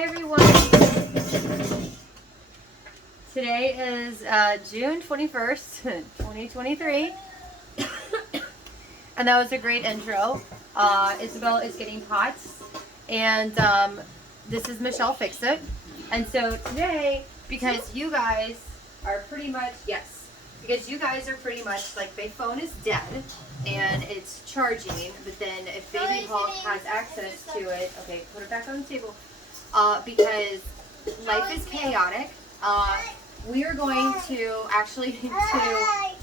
Hi everyone. Today is June 21st, 2023. And that was a great intro. Isabel is getting pots. And this is Michelle Fix It. And so today, because you guys are pretty much, because you guys are pretty much like, my phone is dead and it's charging, but then if Baby Hulk has access to it, okay, put it back on the table. Because life is chaotic. We are going to actually do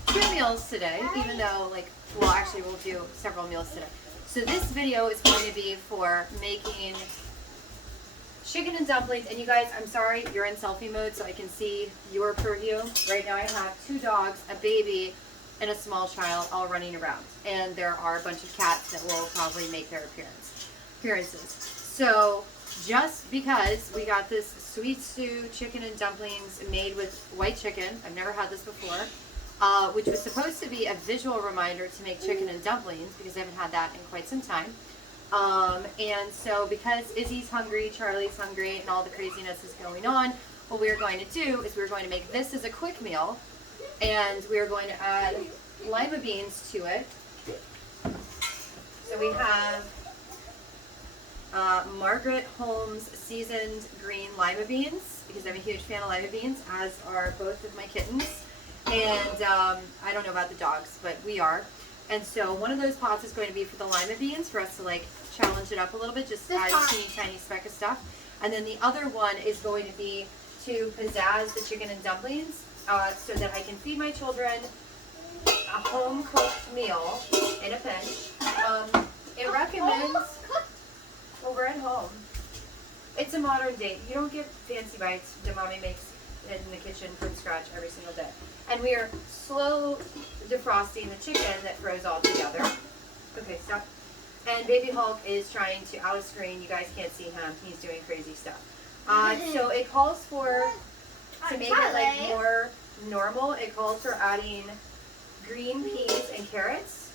2 meals today, even though, like, well, actually we'll do several meals today. So this video is going to be for making chicken and dumplings. And you guys, I'm sorry, you're in selfie mode, so I can see your purview. Right now I have 2 dogs, a baby, and a small child all running around. And there are a bunch of cats that will probably make their appearances. So just because we got this sweet stew chicken and dumplings made with white chicken, I've never had this before, which was supposed to be a visual reminder to make chicken and dumplings because I haven't had that in quite some time. And so because Izzy's hungry, Charlie's hungry, and all the craziness is going on, what we're going to do is we're going to make this as a quick meal, and we're going to add lima beans to it. So we have Margaret Holmes seasoned green lima beans, because I'm a huge fan of lima beans, as are both of my kittens. And I don't know about the dogs, but we are. And so one of those pots is going to be for the lima beans, for us to like challenge it up a little bit, just add a teeny tiny speck of stuff. And then the other one is going to be to pizzazz the chicken and dumplings, so that I can feed my children a home cooked meal in a pinch. It recommends, well, we're at home. It's a modern day. You don't get fancy bites that mommy makes in the kitchen from scratch every single day. And we are slow defrosting the chicken that froze all together. Okay, stop. And Baby Hulk is trying to out of screen. You guys can't see him. He's doing crazy stuff. So it calls for, to make it like more normal, it calls for adding green peas and carrots.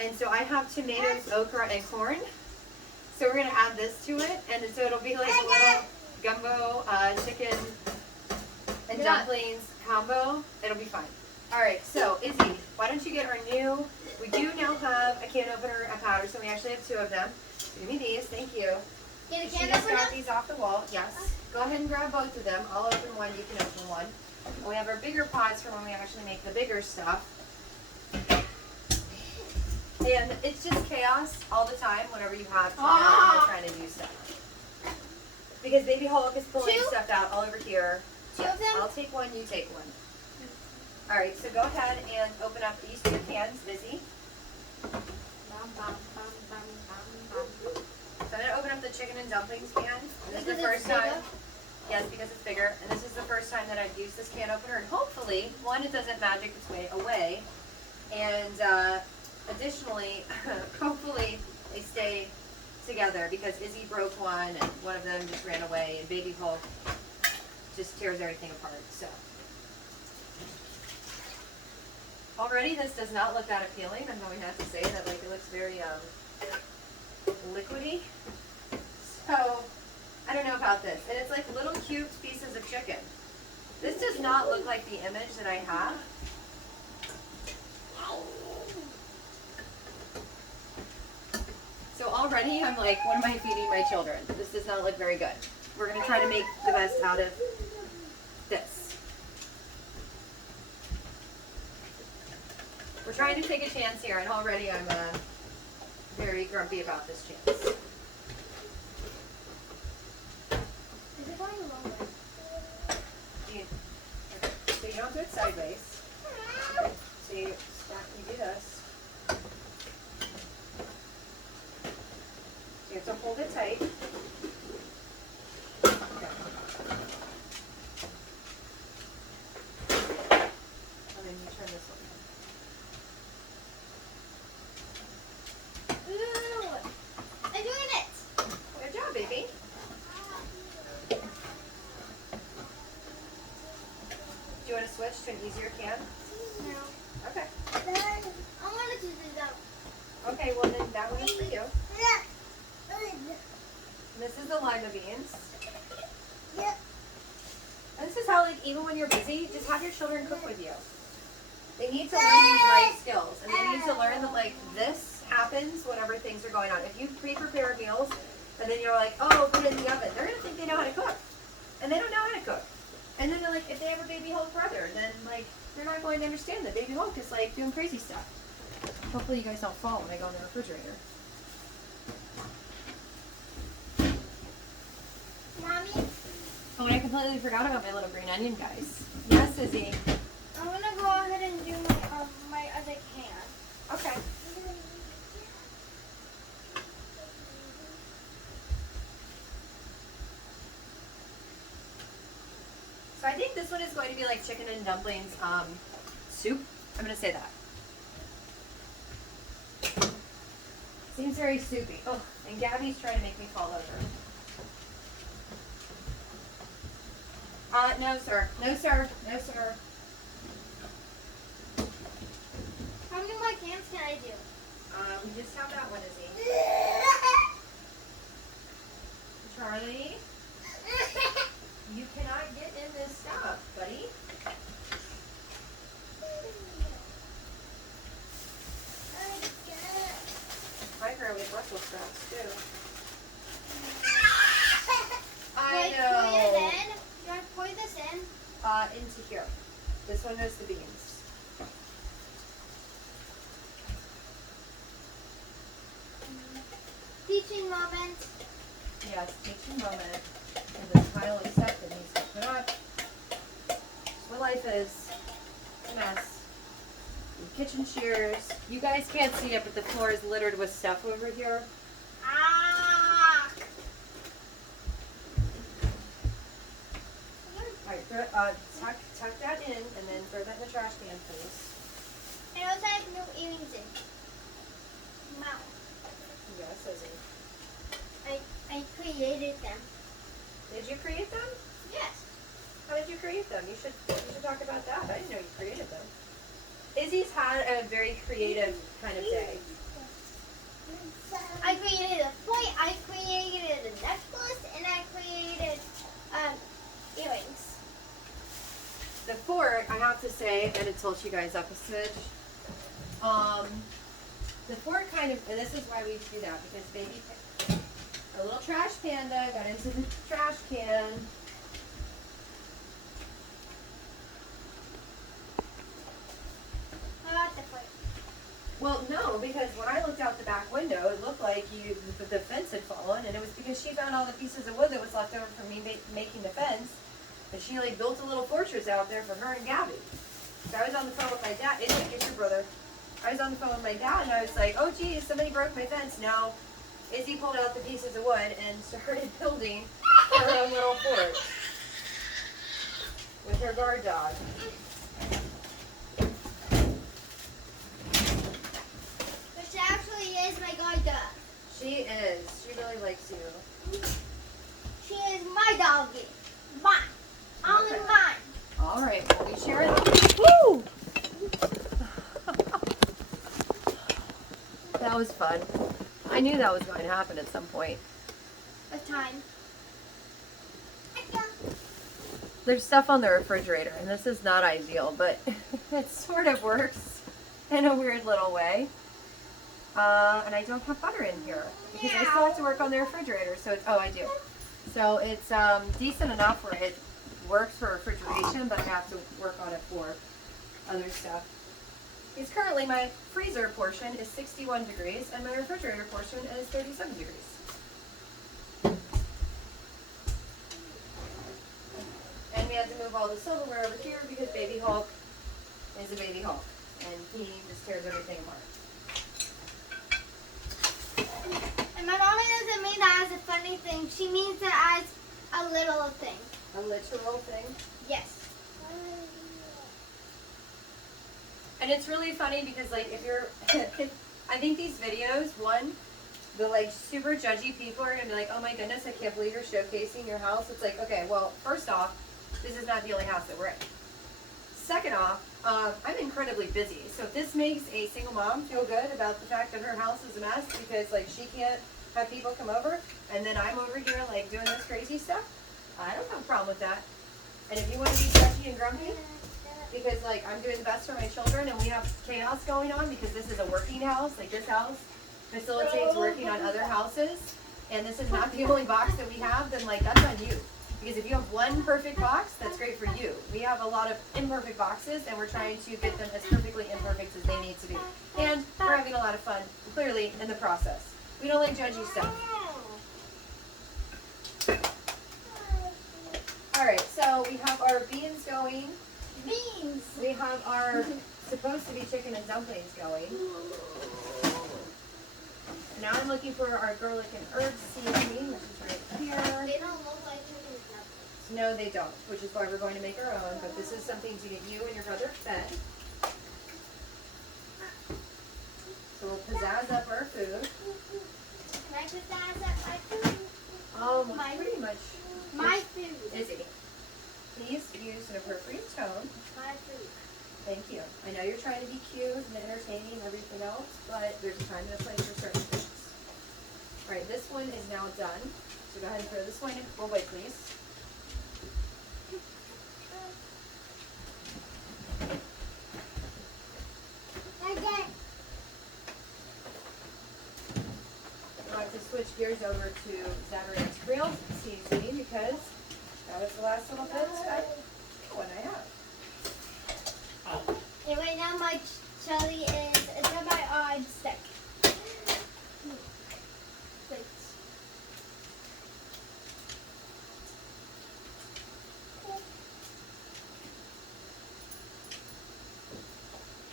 And so I have tomatoes, okra, and corn. So we're going to add this to it. And so it'll be like a little gumbo, chicken and dumplings combo. It'll be fun. Alright, so Izzy, why don't you get our new, we do now have a can opener at Patterson. We actually have 2 of them. Give me these, thank you. Get a She can just opener? got these off the wall, yes. Go ahead and grab both of them. I'll open one, you can open one. And we have our bigger pots for when we actually make the bigger stuff. And it's just chaos all the time whenever you have time and you're trying to do stuff. Because Baby Hulk is pulling 2? stuff out all over here. 2 of them? I'll take one, you take one. Alright, so go ahead and open up these 2 cans, Izzy. So I'm going to open up the chicken and dumplings can. And this is the first time. Yes, because it's bigger. And this is the first time that I've used this can opener. And hopefully, one, it doesn't magic its way away. And additionally, hopefully they stay together, because Izzy broke one and one of them just ran away, and Baby Hulk just tears everything apart. So already this does not look that appealing. I'm going to have to say that, like, it looks very liquidy. So I don't know about this. And it's like little cubed pieces of chicken. This does not look like the image that I have. So already I'm like, what am I feeding my children? This does not look very good. We're going to try to make the best out of this. We're trying to take a chance here, and already I'm very grumpy about this chance. Is it going the wrong way? So you don't do it sideways. So you do this. You have to hold it tight. Okay. And then you turn this one. Ooh! I'm doing it! Good job, baby. Do you want to switch to an easier can? No. Okay. I wanted to do that. Okay, well then that one is for you. This is the lima beans. Yep. And this is how, like, even when you're busy, just have your children cook with you. They need to learn these life skills. And they need to learn that, like, this happens whenever things are going on. If you pre-prepare meals and then you're like, oh, put it in the oven, they're going to think they know how to cook. And they don't know how to cook. And then, they're like, if they have a baby Hulk brother, then, like, they're not going to understand that baby Hulk is, like, doing crazy stuff. Hopefully you guys don't fall when I go in the refrigerator. Mommy, Oh, and I completely forgot about my little green onion, guys. Yes, Izzy. I'm gonna go ahead and do my other can. Okay. So I think this one is going to be like chicken and dumplings soup. I'm going to say that. Seems very soupy. Oh, and Gabby's trying to make me fall over. No, sir. No, sir. No, sir. How many more cans can I do? We just have that one, Izzy. Charlie, you cannot get in this stuff, buddy. Microwave Brussels sprouts, too. I Wait, know. pour it in. You want to pour this in? Into here. This one has the beans. Teaching moment. Yes, teaching moment. There's a pile of stuff that needs to be put up. That's what life is. It's a mess. And kitchen shears. You guys can't see it, but the floor is littered with stuff over here. Ah! Alright, tuck that in and then throw that in the trash can, please. I also have no earrings in. Mouth. Yes, Izzy. I created them. Did you create them? Yes. How did you create them? You should talk about that. I didn't know you created them. Izzy's had a very creative kind of day. I created a point, I created a necklace, and I created earrings. The fork, I have to say, I'm going to tilt you guys up a smidge. The fork kind of, and this is why we do that, because baby, our little trash panda got into the trash can. How about the point? Well, no, because when I looked out the back window, it looked like the fence had fallen, and it was because she found all the pieces of wood that was left over from me making the fence, and she like built a little fortress out there for her and Gabby. So I was on the phone with my dad. Izzy, get your brother. I was on the phone with my dad, and I was like, oh, geez, somebody broke my fence. No, Izzy pulled out the pieces of wood and started building her own little fort with her guard dog. Which actually is my guide dog. She is. She really likes you. She is my doggy. Mine. Only Okay. mine. All right, well, we share it. Woo! That was fun. I knew that was going to happen at some point. What time? There's stuff on the refrigerator, and this is not ideal, but it sort of works in a weird little way. And I don't have butter in here because I still have to work on the refrigerator. So it's, oh, I do. So it's decent enough where it works for refrigeration, but I have to work on it for other stuff. Because currently my freezer portion is 61 degrees and my refrigerator portion is 37 degrees. And we had to move all the silverware over here because Baby Hulk is a Baby Hulk and he just tears everything apart. And my mommy doesn't mean that as a funny thing. She means it as a little thing. A literal thing. Yes. And it's really funny because, like, if you're, I think these videos, one, the, like, super judgy people are going to be like, oh my goodness, I can't believe you're showcasing your house. It's like, okay, well, first off, this is not the only house that we're in. Second off, I'm incredibly busy. So if this makes a single mom feel good about the fact that her house is a mess because, like, she can't have people come over, and then I'm over here like doing this crazy stuff, I don't have a problem with that. And if you want to be judgy and grumpy, because like I'm doing the best for my children and we have chaos going on because this is a working house, like this house facilitates working on other houses, and this is not the only box that we have, then like that's on you. Because if you have one perfect box, that's great for you. We have a lot of imperfect boxes, and we're trying to get them as perfectly imperfect as they need to be. And we're having a lot of fun, clearly, in the process. We don't like judgy stuff. All right, so we have our beans going. Beans. We have our supposed to be chicken and dumplings going. Now I'm looking for our garlic and herb seasoning, which is right here. They don't look like chicken and dumplings. No, they don't, which is why we're going to make our own. But this is something to get you and your brother fed. So we'll pizzazz up our food. Can I put that at my food? Pretty much. My food. Izzy, please use an appropriate tone. My food. Thank you. I know you're trying to be cute and entertaining and everything else, but there's a time and a place for certain things. All right, this one is now done. So go ahead and throw this one in full way, please. Okay. I have to switch gears over to Zamarant's grilled seasoning because that was the last little bit of what I have. And right now my chili is a semi-odd stick. Thanks.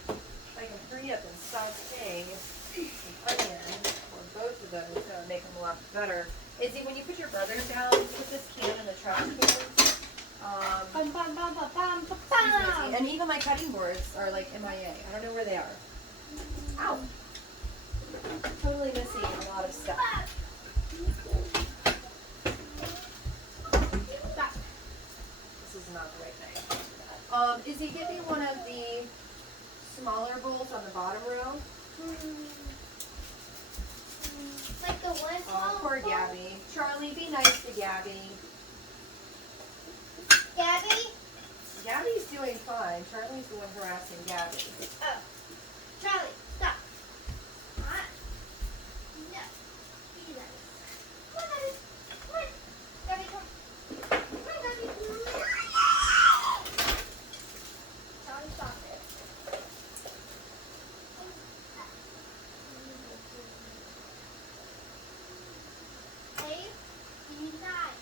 If I can hurry up and saute the onion, or both of those, that would make them a lot better. Izzy, when you put your brothers down, put this can in the trash can. Bum, bum, bum, bum, bum, bum, Excuse me, bum. Izzy. And even my cutting boards are like MIA. I don't know where they are. Ow! Totally missing a lot of stuff. This is not the right knife. Izzy, give me one of the smaller bowls on the bottom row. Like the one Oh, poor Gabby. Charlie, be nice to Gabby. Gabby? Gabby's doing fine. Charlie's the one harassing Gabby. Oh. Charlie, stop. What? No. Be nice. Come on, Gabby. Come on. Gabby, come. Come on, Gabby. Charlie, stop it. Hey, be nice.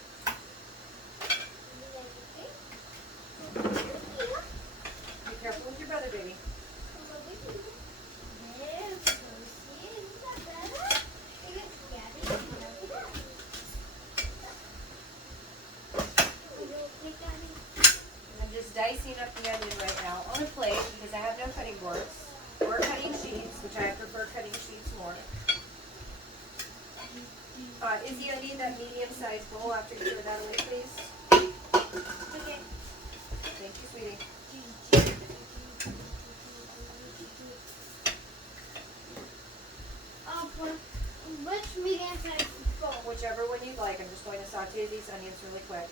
Be nice, okay? Be careful with your brother, baby. I'm just dicing up the onion right now on a plate because I have no cutting boards or cutting sheets, which I prefer cutting sheets more. Izzy, I need that medium-sized bowl after you throw that away, please. Okay. Thank you, sweetie. Which medium size bowl? Whichever one you'd like. I'm just going to saute these onions really quick.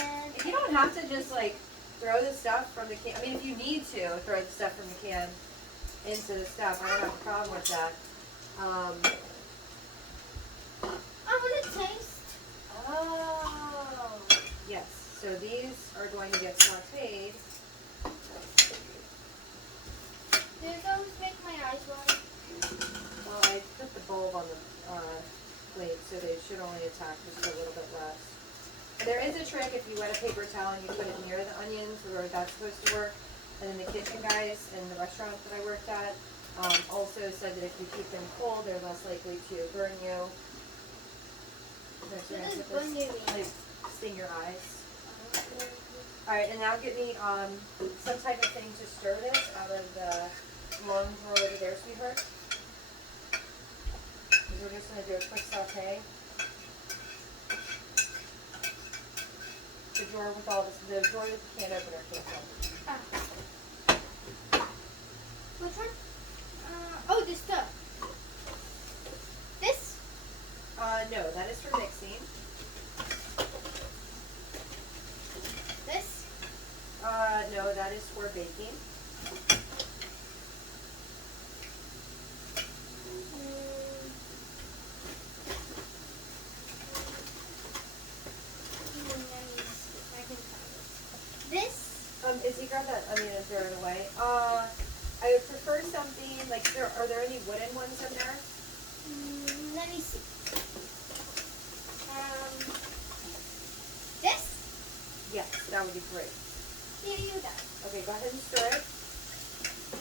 And If you don't have to just like throw the stuff from the can, I mean, if you need to throw the stuff from the can into the stuff, I don't have a problem with that. I want to taste. Oh, yes. So these are going to get sauteed. Do those make my eyes water? Well, I put the bulb on the plate, so they should only attack just a little bit less. There is a trick if you wet a paper towel and you put it near the onions, where that's supposed to work. And then the kitchen guys in the restaurant that I worked at also said that if you keep them cold, they're less likely to burn you. What does burn you mean? Like sting your eyes. All right, and now get me some type of thing to stir this out of the long drawer over there, sweetheart. Because we're just going to do a quick saute. The drawer with all this, the drawer with the can opener came from. Which one? Oh, this stuff. No, that is for mixing. This? No, that is for baking. This? Izzy, grab that onion and throw it away. I would prefer something like are there any wooden ones in there? Let me see. This? Yes, that would be great. Here you go. Okay, go ahead and stir it.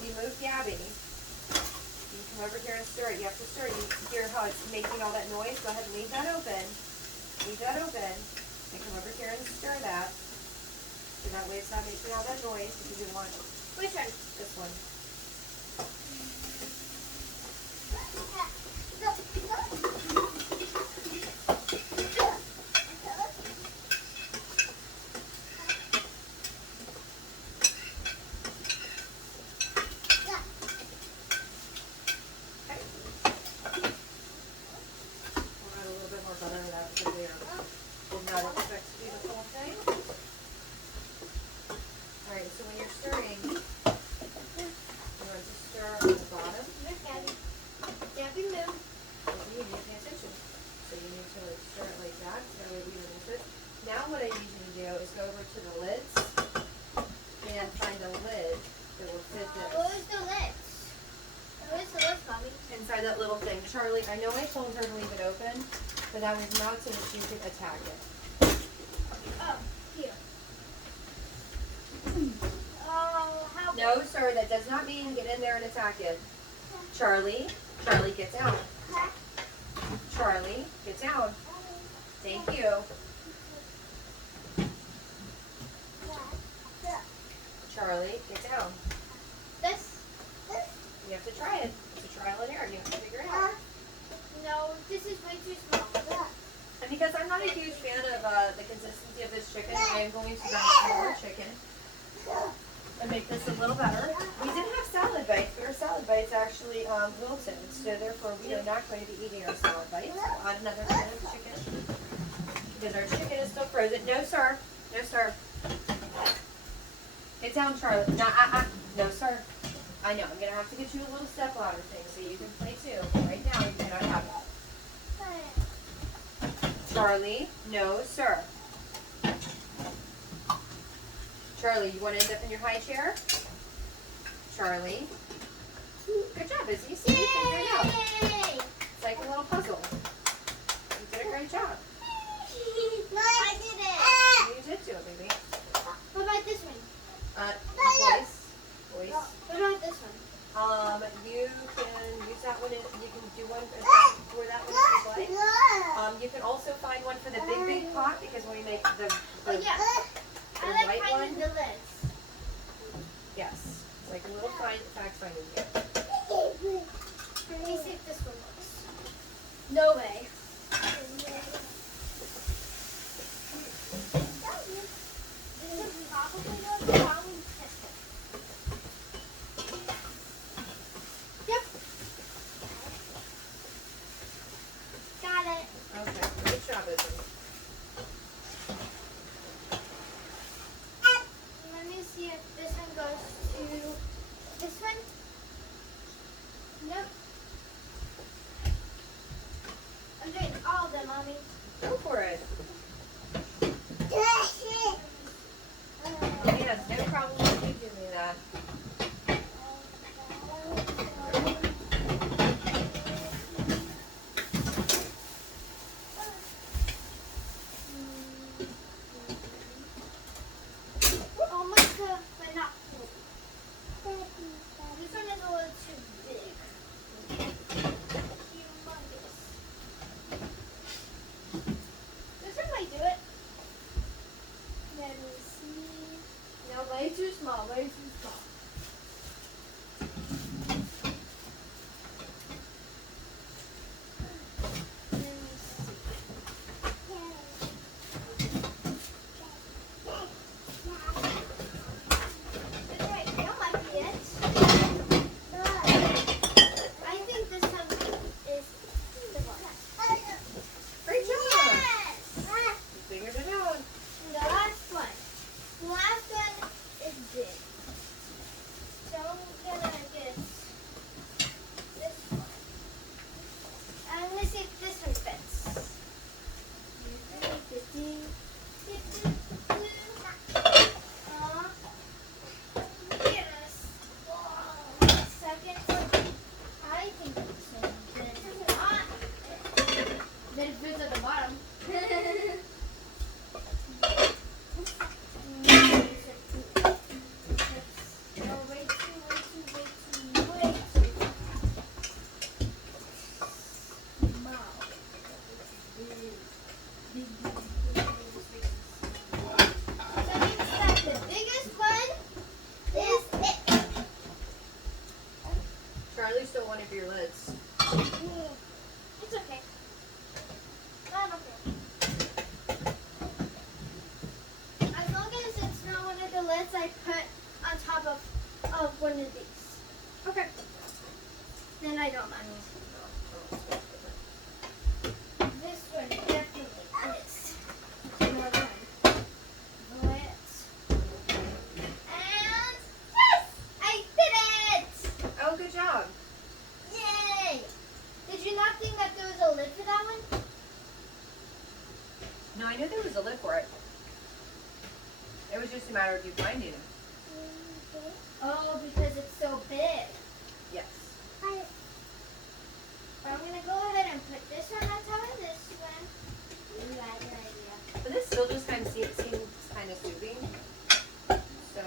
You move Gabby. You come over here and stir it. You have to stir it. You hear how it's making all that noise? Go ahead and leave that open. Leave that open. And come over here and stir that. So that way it's not making all that noise because you want Which one? this one. Inside that little thing. Charlie, I know I told her to leave it open, but that was not so that you could attack it. Oh, here. Oh, how No, sir, that does not mean get in there and attack it. Charlie, Charlie, get down. Charlie, get down. Thank you. Charlie, get down. This? You have to try it. It's a trial and error. You have to figure it out. No, this is way too small. And because I'm not a huge fan of the consistency of this chicken, I am going to grab more chicken and make this a little better. We did have salad bites, but our salad bites actually wilted, so therefore we are not going to be eating our salad bites. We'll add another can of chicken because our chicken is still frozen. No, sir. No, sir. Get down, Charlie. No, no, sir. I know. I'm going to have to get you a little stepladder thing so you can play too. Right now, you cannot have it. Charlie, no, sir. Charlie, you want to end up in your high chair? Charlie. Good job, Izzy. See, you figured it out. It's like a little puzzle. You did a great job. I did it. You did do it, baby. What about this one? Voice. What about this one? You can use that one. You can do one for that one if you'd like. You can also find one for the big pot because when we make the Oh yeah. the I like white finding one. the lids. Yes, it's like a little fact finding game. Let me see if this one works. No way. This is probably not the problem. Yep. Got it. Okay, good job, Izzy. Let me see if this one goes to this one. Nope. I'm doing all of them, Mommy. Go for it. He has no problem with you doing that. Almost good, but not fully. This one is a little too big. Humongous. This one might do it. Let me see. No, way too small, way too small. Let me see. That's right, that might be it. I think this one is the one. Then it fills at the bottom. Charlie stole one of your lids. It's okay. I'm okay. As long as it's not one of the lids I put on top of one of these. Okay. Then I don't mind. This one definitely is more than lids. And yes! I did it! Oh, good job. Yay! Did you not think that there was a lid for that one? No, I knew there was a lid for it. It was just a matter of you finding it. Oh, because it's so big. Yes. But I'm gonna go ahead and put this one on top of this one. You got your idea. But this still just kind of seems kind of soothing. So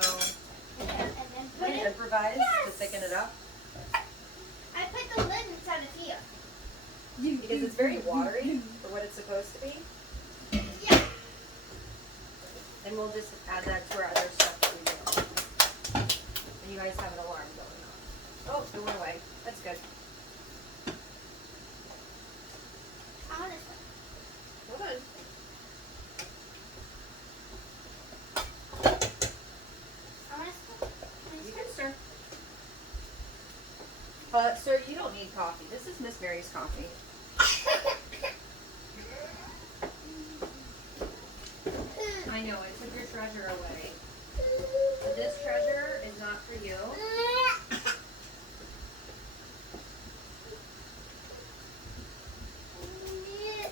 And then I'm put going to it. improvise to Yes! thicken it up. I put the lid inside of here. Because it's very watery for what it's supposed to be. Yeah. And we'll just add that to our other stuff that we do. And you guys have an alarm going on. Oh, it went away. That's good. I want to start. Hold on. I want to start. You can stir. Sir, you don't need coffee. This is Miss Mary's coffee. I know, I took your treasure away. But this treasure is not for you.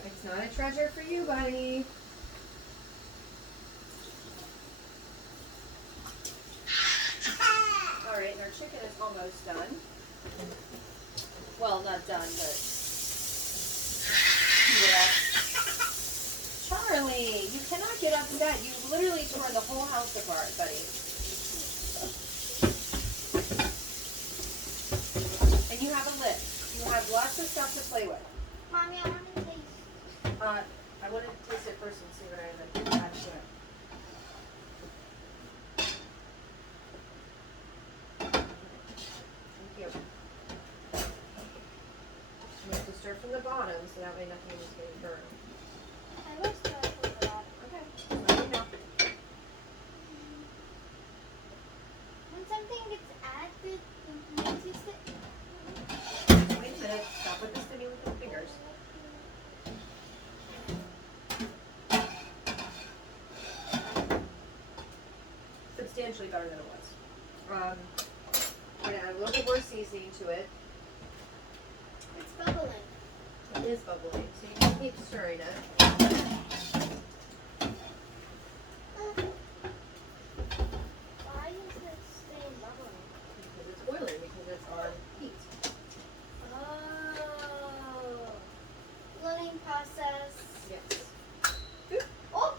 It's not a treasure for you, buddy. Alright, our chicken is almost done. Well, not done, but yeah. Charlie, you cannot get up to that. You literally tore the whole house apart, buddy. And you have a lid. You have lots of stuff to play with. Mommy, I want to taste. I want to taste it first and see what I add to it. Thank you. You have to stir from the bottom so that way nothing is getting burned. I will start from the bottom. Okay. Let me know. When something gets added, you taste it. Wait a minute. Stop with the spinning with the fingers. Substantially better than it was. I'm going to add a little bit more seasoning to it. It's bubbling. It is bubbling, so you can keep stirring it. Why is it staying bubbling? Because it's boiling, because it's on heat. Oh. Learning process. Yes. Oh!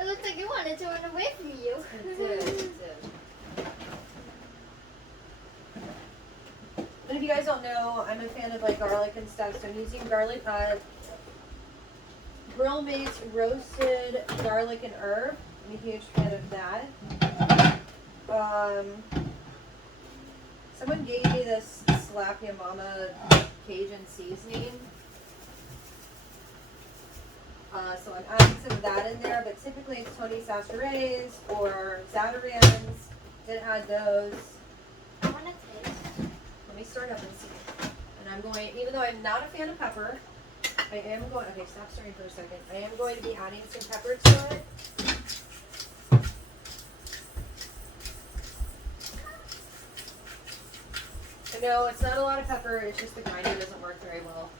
It looks like you wanted to run away from you. It did, it did. And if you guys don't know, I'm a fan of like garlic and stuff, so I'm using garlic, Grill Mates roasted garlic and herb. I'm a huge fan of that. Someone gave me this Slap Ya Mama Cajun seasoning. So I'm adding some of that in there, but typically it's Tony Sasseret's or Zatarain's. Didn't add those. I want to taste. Let me start up and see. And I'm going, even though I'm not a fan of pepper, I am going, okay, stop stirring for a second. I am going to be adding some pepper to it. I know it's not a lot of pepper, it's just the grinder doesn't work very well.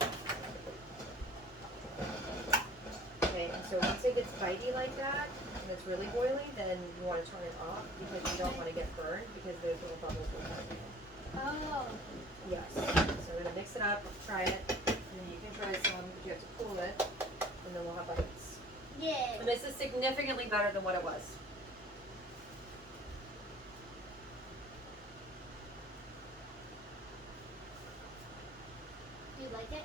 Okay, and so once it gets bitey like that, and it's really boiling, then you want to turn it off because you don't want to get burned because those little bubbles will come. Oh. Yes. So I'm going to mix it up, try it, and then you can try some, but you have to cool it, and then we'll have bites. Yeah. And this is significantly better than what it was. Do you like it?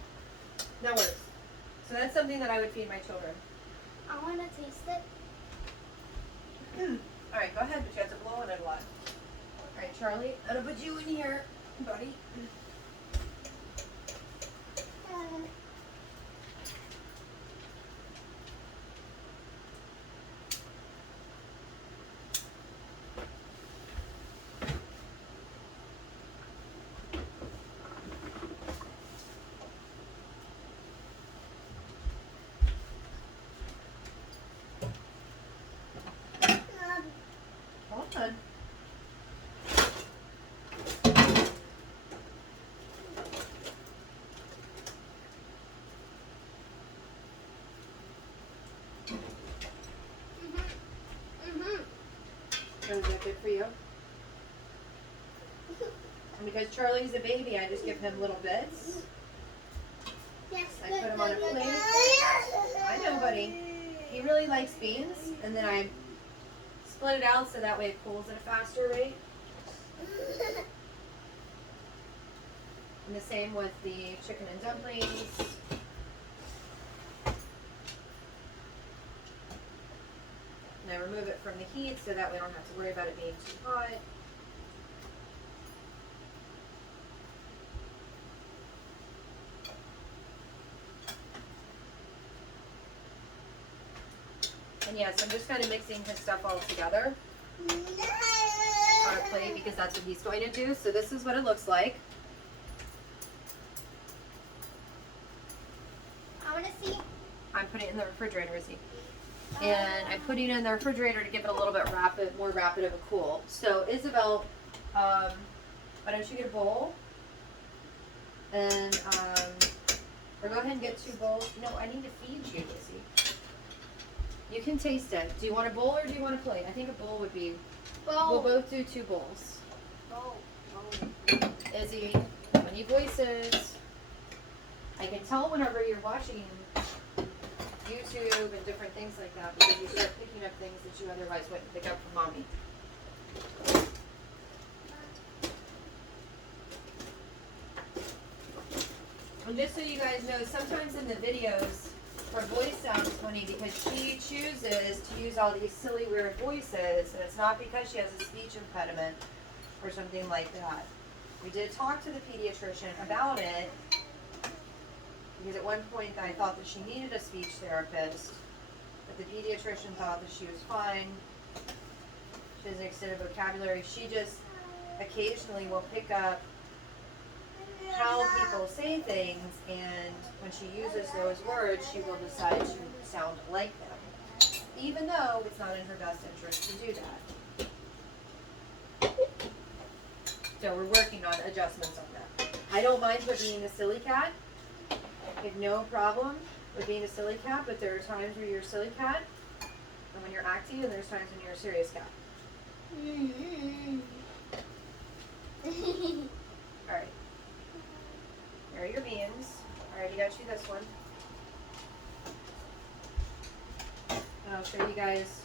That works. So that's something that I would feed my children. I want to taste it. All right, go ahead, but you have to blow on it a lot. All right, Charlie, I'm gonna put you in here, buddy. Hold on. So is that good for you? And because Charlie's a baby, I just give him little bits. Yes. I put him on a plate. I know, buddy. He really likes beans, and then I split it out so that way it cools at a faster rate. And the same with the chicken and dumplings. And I remove it from the heat so that way I don't have to worry about it being too hot. And yes, I'm just kind of mixing his stuff all together on a plate because that's what he's going to do. So this is what it looks like. I want to see. I'm putting it in the refrigerator, Izzy. And I'm putting it in the refrigerator to give it a little bit more rapid of a cool. So Isabel, why don't you get a bowl? And or go ahead and get 2 bowls. No, I need to feed you, Izzy. You can taste it. Do you want a bowl or do you want a plate? I think a bowl would be. We'll both do 2 bowls. Izzy, funny voices. I can tell whenever you're watching YouTube and different things like that because you start picking up things that you otherwise wouldn't pick up from mommy. And just so you guys know, sometimes in the videos, her voice sounds funny because she chooses to use all these silly, weird voices, and it's not because she has a speech impediment or something like that. We did talk to the pediatrician about it because at one point I thought that she needed a speech therapist, but the pediatrician thought that she was fine. She has an extended vocabulary. She just occasionally will pick up how people say things, and when she uses those words, she will decide to sound like them, even though it's not in her best interest to do that. So we're working on adjustments on that. I don't mind her being a silly cat. I have no problem with being a silly cat, but there are times where you're a silly cat, and when you're acting, and there's times when you're a serious cat. All right. There are your beans. I already got you this one. And I'll show you guys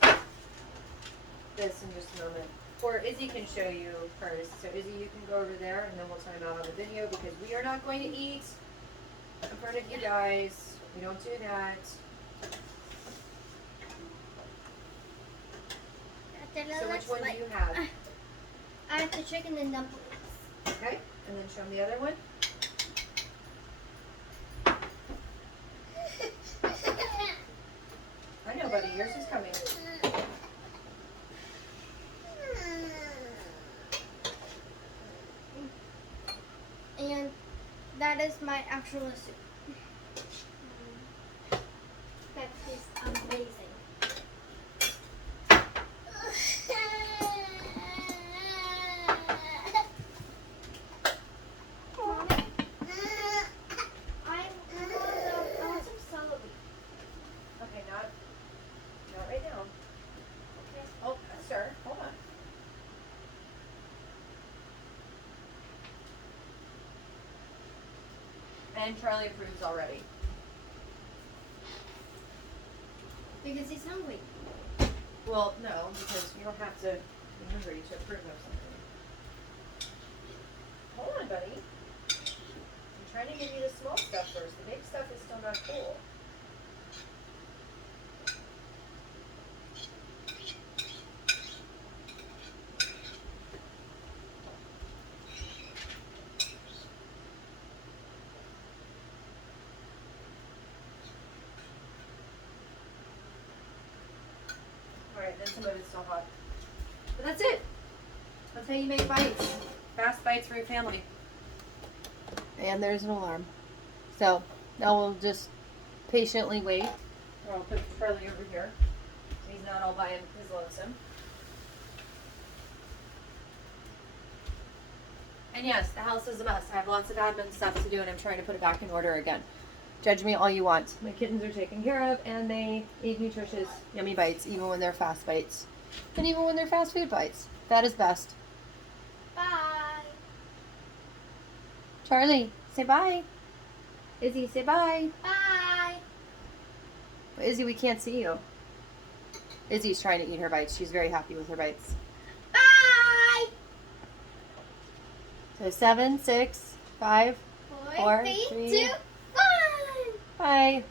this in just a moment. Or Izzy can show you hers. So Izzy, you can go over there and then we'll time out on the video because we are not going to eat in front of you guys. We don't do that. So which one do you have? I have the chicken and dumplings. Okay, and then show them the other one. I know, buddy, yours is coming. And that is my actual soup. That is amazing. I want some celery. Okay, not right now. Oh, sir, hold on. And Charlie approves already. Because he's hungry. Well, no, because you don't have to be hungry to approve of something. Hold on, buddy. I'm trying to give you the small stuff first. The big stuff is still not cool. Alright, then some of it's still hot. But that's it. That's how you make bites. Fast bites for your family. And there's an alarm. So now we'll just patiently wait. Or I'll put Charlie over here. So he's not all by his lonesome. And yes, the house is a mess. I have lots of admin stuff to do and I'm trying to put it back in order again. Judge me all you want. My kittens are taken care of and they eat nutritious, yummy bites, even when they're fast bites. And even when they're fast food bites. That is best. Bye. Charlie, say bye. Izzy, say bye. Bye. Izzy, we can't see you. Izzy's trying to eat her bites. She's very happy with her bites. Bye. So 7, 6, 5, 4, 3, 3. 2, 1. Bye.